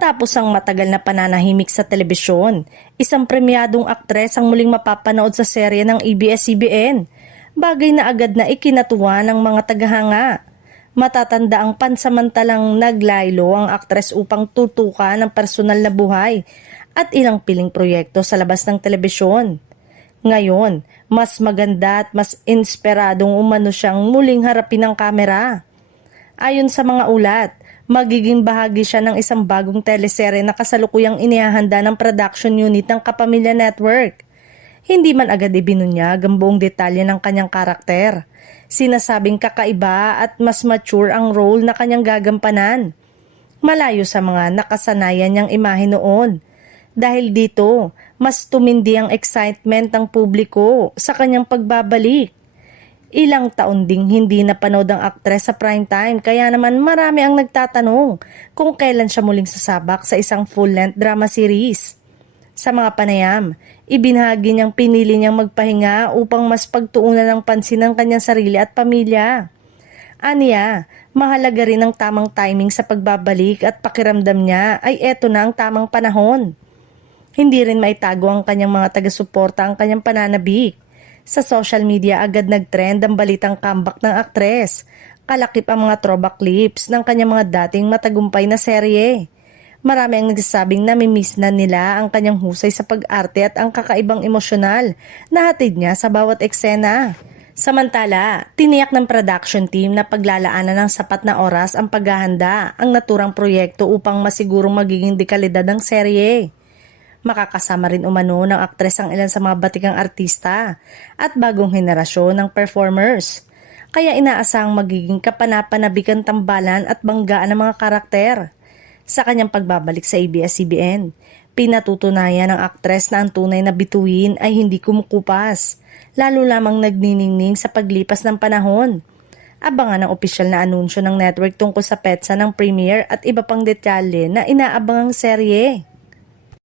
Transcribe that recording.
Matapos ang matagal na pananahimik sa telebisyon, isang premyadong aktres ang muling mapapanood sa serye ng ABS-CBN. Bagay na agad na ikinatuwa ng mga tagahanga. Matatanda ang pansamantalang naglaylo ang aktres upang tutukan ang personal na buhay at ilang piling proyekto sa labas ng telebisyon. Ngayon, mas maganda at mas inspiradong umano siyang muling harapin ang kamera. Ayon sa mga ulat, magiging bahagi siya ng isang bagong teleserye na kasalukuyang inihahanda ng production unit ng Kapamilya Network. Hindi man agad ibinunyag ang buong detalye ng kanyang karakter. Sinasabing kakaiba at mas mature ang role na kanyang gagampanan. Malayo sa mga nakasanayan niyang imahe noon. Dahil dito, mas tumindi ang excitement ng publiko sa kanyang pagbabalik. Ilang taon ding hindi napanood ang aktres sa primetime kaya naman marami ang nagtatanong kung kailan siya muling sasabak sa isang full-length drama series. Sa mga panayam, ibinahagi niyang pinili niyang magpahinga upang mas pagtuunan ng pansin ng kanyang sarili at pamilya. Aniya, mahalaga rin ang tamang timing sa pagbabalik at pakiramdam niya ay eto na ang tamang panahon. Hindi rin maitago ang kanyang mga taga-suporta ang kanyang pananabik. Sa social media agad nag-trend ang balitang comeback ng aktres. Kalakip ang mga throwback clips ng kanyang mga dating matagumpay na serye. Marami ang nagsasabing namimiss na nila ang kanyang husay sa pag-arte at ang kakaibang emosyonal na hatid niya sa bawat eksena. Samantala, tiniyak ng production team na paglalaanan ng sapat na oras ang paghahanda ang naturang proyekto upang masigurong magiging dekalidad ang serye. Makakasama rin umano ng aktres ang ilan sa mga batikang artista at bagong henerasyon ng performers. Kaya inaasahang magiging kapanapanabikan tambalan at banggaan ng mga karakter. Sa kanyang pagbabalik sa ABS-CBN, pinatutunayan ng aktres na ang tunay na bituin ay hindi kumukupas, lalo lamang nagniningning sa paglipas ng panahon. Abangan ang opisyal na anunsyo ng network tungkol sa petsa ng premiere at iba pang detalye na inaabangang serye.